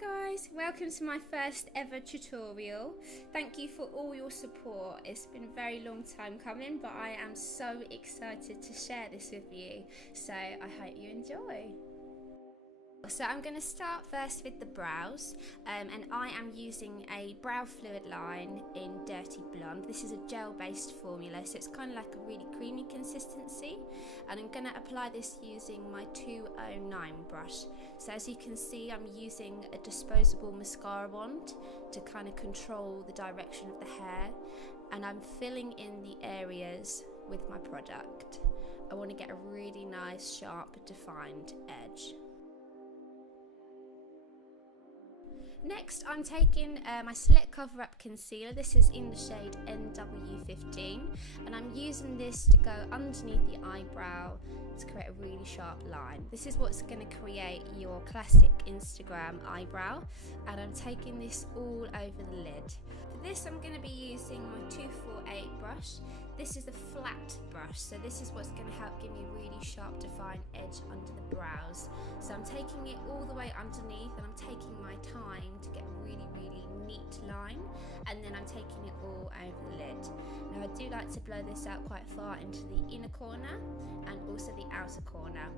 guys, welcome to my first ever tutorial. Thank you for all your support. It's been a very long time coming, but I am so excited to share this with you, so I hope you enjoy. So I'm going to start first with the brows, and I am using a brow fluid line in Dirty Blonde. This is a gel based formula, so it's kind of like a really creamy consistency, and I'm going to apply this using my 209 brush. So as you can see, I'm using a disposable mascara wand to kind of control the direction of the hair, and I'm filling in the areas with my product. I want to get a really nice, sharp, defined edge. Next, I'm taking my Select Cover Up Concealer. This is in the shade NW15, and I'm using this to go underneath the eyebrow to create a really sharp line. This is what's going to create your classic Instagram eyebrow, and I'm taking this all over the lid. For this, I'm going to be using my 248 brush. This is a flat brush, so this is what's going to help give me a really sharp defined edge under the brows. So I'm taking it all the way underneath, and I'm taking my time to get a really neat line, and then I'm taking it all over the lid. Now I do like to blow this out quite far into the inner corner and also the outer corner.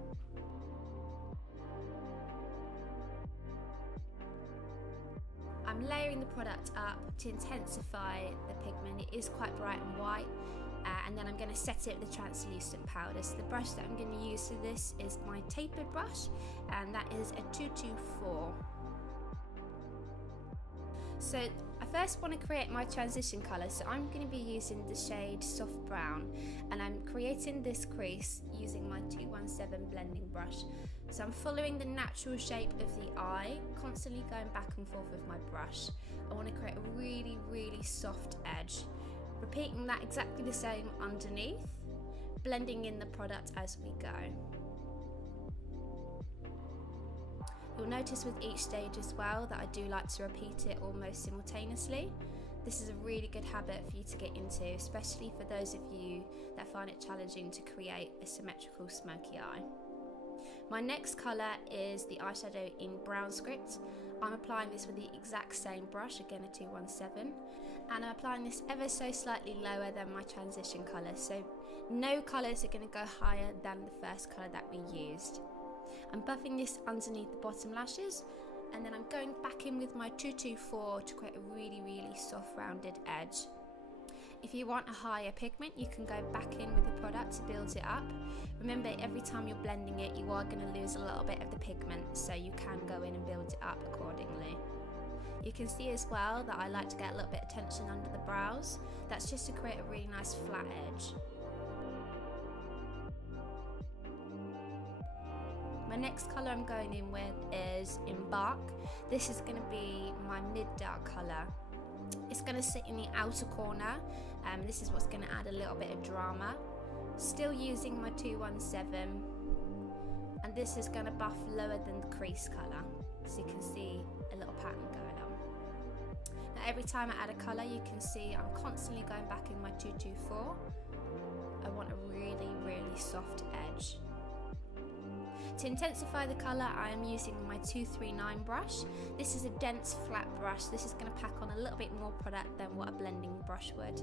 I'm layering the product up to intensify the pigment. It is quite bright and white. And then I'm going to set it with the translucent powder. So the brush that I'm going to use for this is my tapered brush, and that is a 224. So I first want to create my transition colour, so I'm going to be using the shade Soft Brown, and I'm creating this crease using my 217 blending brush. So I'm following the natural shape of the eye, constantly going back and forth with my brush. I want to create a really soft edge. Repeating that exactly the same underneath, blending in the product as we go. You'll notice with each stage as well that I do like to repeat it almost simultaneously. This is a really good habit for you to get into, especially for those of you that find it challenging to create a symmetrical smoky eye. My next colour is the eyeshadow in Brown Script. I'm applying this with the exact same brush, again a 217, and I'm applying this ever so slightly lower than my transition colour, so no colours are going to go higher than the first colour that we used. I'm buffing this underneath the bottom lashes, and then I'm going back in with my 224 to create a really soft rounded edge. If you want a higher pigment, you can go back in with the product to build it up. Remember, every time you're blending it, you are going to lose a little bit of the pigment, so you can go in and build it up accordingly. You can see as well that I like to get a little bit of tension under the brows. That's just to create a really nice flat edge. My next colour I'm going in with is Embark. This is going to be my mid-dark colour. It's going to sit in the outer corner. This is what's going to add a little bit of drama. Still using my 217, and this is going to buff lower than the crease colour, so you can see a little pattern going on. Now every time I add a colour, you can see I'm constantly going back in my 224. I want a really soft edge. To intensify the colour, I am using my 239 brush. This is a dense flat brush. This is going to pack on a little bit more product than what a blending brush would.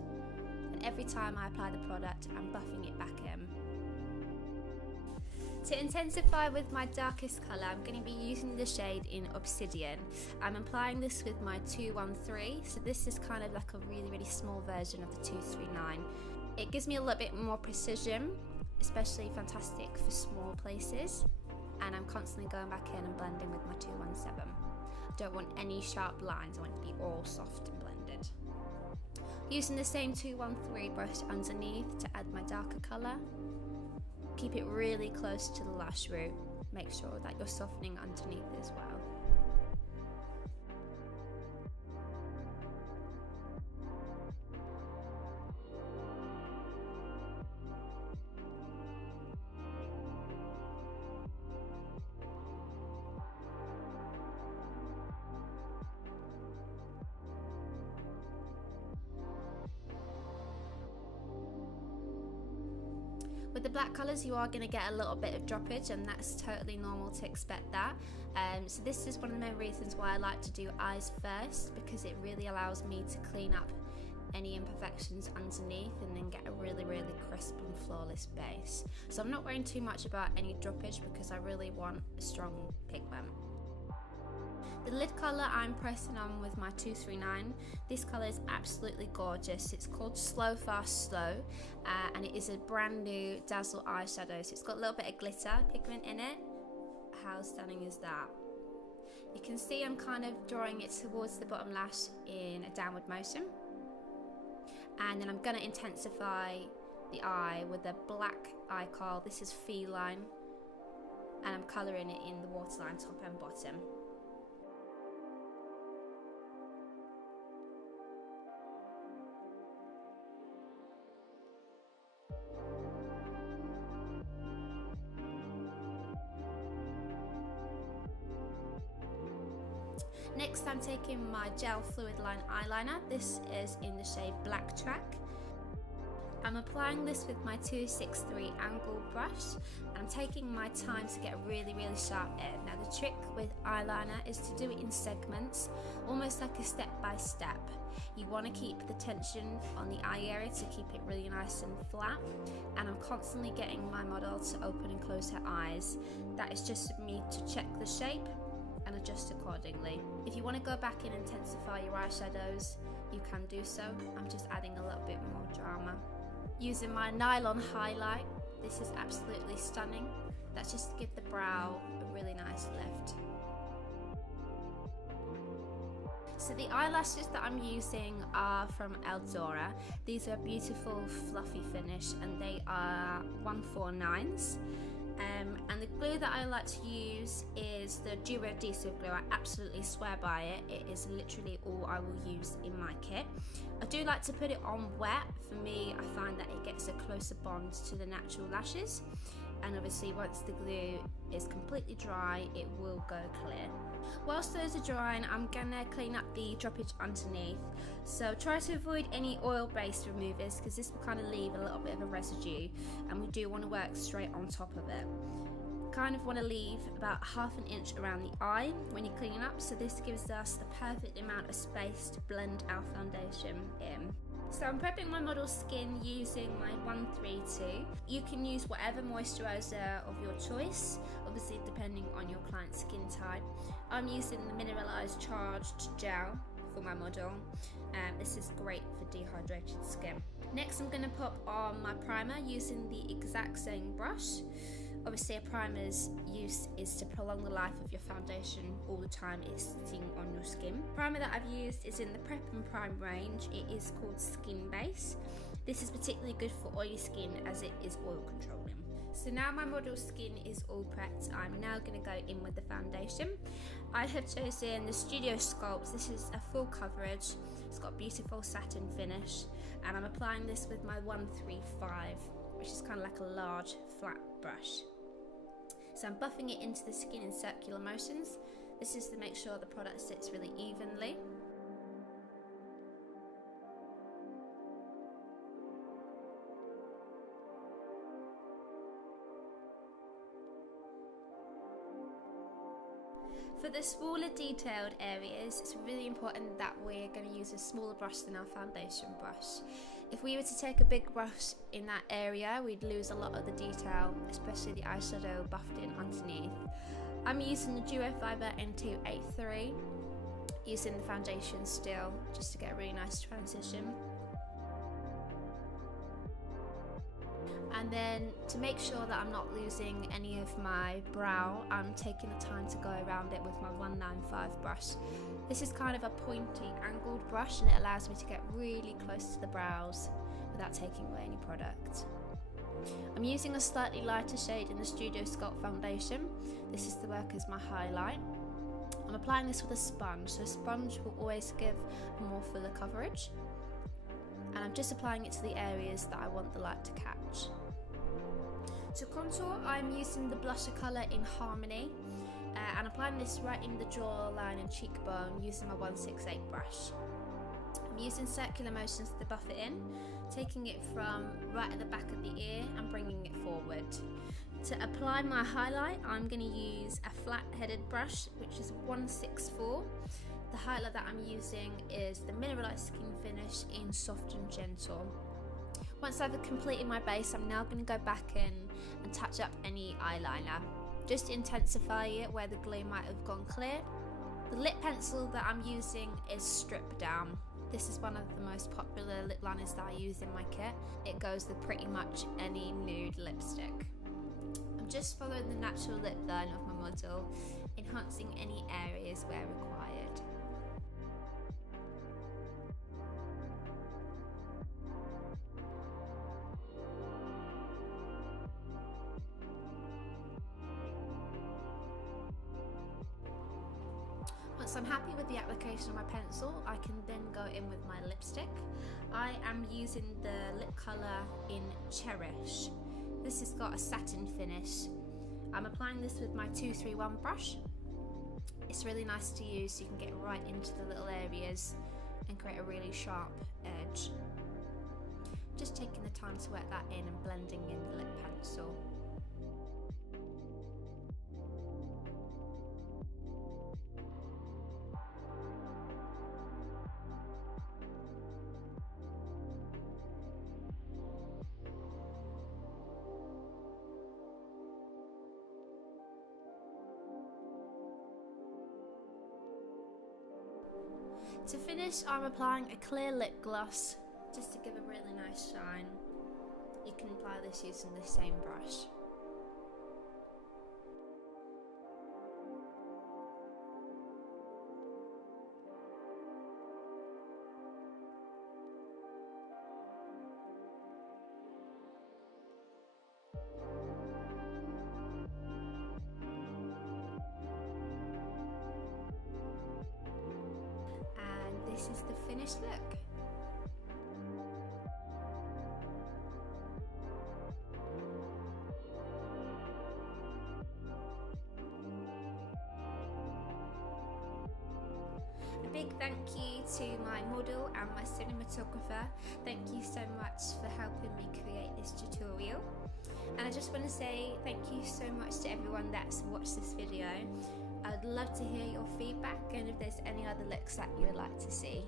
And every time I apply the product, I'm buffing it back in. To intensify with my darkest colour, I'm going to be using the shade in Obsidian. I'm applying this with my 213, so this is kind of like a really small version of the 239. It gives me a little bit more precision, especially fantastic for small places. And I'm constantly going back in and blending with my 217. I don't want any sharp lines, I want it to be all soft and blended. Using the same 213 brush underneath to add my darker colour. Keep it really close to the lash root. Make sure that you're softening underneath as well. With the black colours you are going to get a little bit of droppage, and that's totally normal to expect that. So this is one of the main reasons why I like to do eyes first, because it really allows me to clean up any imperfections underneath and then get a really crisp and flawless base. So I'm not worrying too much about any droppage because I really want a strong pigment. The lid colour I'm pressing on with my 239. This colour is absolutely gorgeous. It's called Slow Fast Slow, and it is a brand new Dazzle eyeshadow. So it's got a little bit of glitter pigment in it. How stunning is that? You can see I'm kind of drawing it towards the bottom lash in a downward motion. And then I'm going to intensify the eye with a black eye coral. This is Feline, and I'm colouring it in the waterline top and bottom. Next, I'm taking my gel fluid line eyeliner. This is in the shade Black Track. I'm applying this with my 263 angle brush, and I'm taking my time to get a really sharp edge. Now the trick with eyeliner is to do it in segments, almost like a step by step. You want to keep the tension on the eye area to keep it really nice and flat, and I'm constantly getting my model to open and close her eyes. That is just for me to check the shape and adjust accordingly. If you want to go back and intensify your eyeshadows, you can do so. I'm just adding a little bit more drama. Using my nylon highlight, this is absolutely stunning. That's just to give the brow a really nice lift. So the eyelashes that I'm using are from Eldora. These are beautiful fluffy finish, and they are 149s. And the glue that I like to use is the Duo Adhesive glue. I absolutely swear by it. It is literally all I will use in my kit. I do like to put it on wet. For me, I find that it gets a closer bond to the natural lashes. And obviously once the glue is completely dry, it will go clear. Whilst those are drying, I'm gonna clean up the droppage underneath. So try to avoid any oil-based removers, because this will kind of leave a little bit of a residue, and we do want to work straight on top of it. Kind of want to leave about ½ an inch around the eye when you're cleaning up, so this gives us the perfect amount of space to blend our foundation in. So I'm prepping my model's skin using my 132. You can use whatever moisturiser of your choice, obviously depending on your client's skin type. I'm using the mineralised charged gel for my model. This is great for dehydrated skin. Next, I'm going to pop on my primer using the exact same brush. Obviously a primer's use is to prolong the life of your foundation all the time it's sitting on your skin. Primer that I've used is in the Prep and Prime range. It is called Skin Base. This is particularly good for oily skin as it is oil controlling. So now my model's skin is all prepped, I'm now going to go in with the foundation. I have chosen the Studio Sculpt. This is a full coverage. It's got beautiful satin finish, and I'm applying this with my 135, which is kind of like a large flat brush. So I'm buffing it into the skin in circular motions. This is to make sure the product sits really evenly. For the smaller detailed areas, it's really important that we're going to use a smaller brush than our foundation brush. If we were to take a big brush in that area, we'd lose a lot of the detail, especially the eyeshadow buffed in underneath. I'm using the Duo Fiber N283, using the foundation still, just to get a really nice transition. And then to make sure that I'm not losing any of my brow, I'm taking the time to go around it with my 195 brush. This is kind of a pointy angled brush, and it allows me to get really close to the brows without taking away any product. I'm using a slightly lighter shade in the Studio Sculpt foundation. This is to work as my highlight. I'm applying this with a sponge, so a sponge will always give a more fuller coverage. And I'm just applying it to the areas that I want the light to catch. To contour, I'm using the blusher colour in Harmony, and applying this right in the jawline and cheekbone using my 168 brush. I'm using circular motions to buff it in, taking it from right at the back of the ear and bringing it forward. To apply my highlight, I'm going to use a flat-headed brush, which is 164. The highlight that I'm using is the Mineralized Skin Finish in Soft and Gentle. Once I've completed my base, I'm now going to go back in and touch up any eyeliner, just to intensify it where the glue might have gone clear. The lip pencil that I'm using is Strip Down. This is one of the most popular lip liners that I use in my kit. It goes with pretty much any nude lipstick. I'm just following the natural lip line of my model, enhancing any areas where required. Once I'm happy with the application of my pencil, I can then go in with my lipstick. I am using the lip colour in Cherish. This has got a satin finish. I'm applying this with my 231 brush. It's really nice to use, so you can get right into the little areas and create a really sharp edge. Just taking the time to work that in and blending in the lip pencil. To finish, I'm applying a clear lip gloss just to give a really nice shine. You can apply this using the same brush. This is the finished look. A big thank you to my model and my cinematographer. Thank you so much for helping me create this tutorial. And I just want to say thank you so much to everyone that's watched this video. I'd love to hear your feedback and if there's any other looks that you would like to see.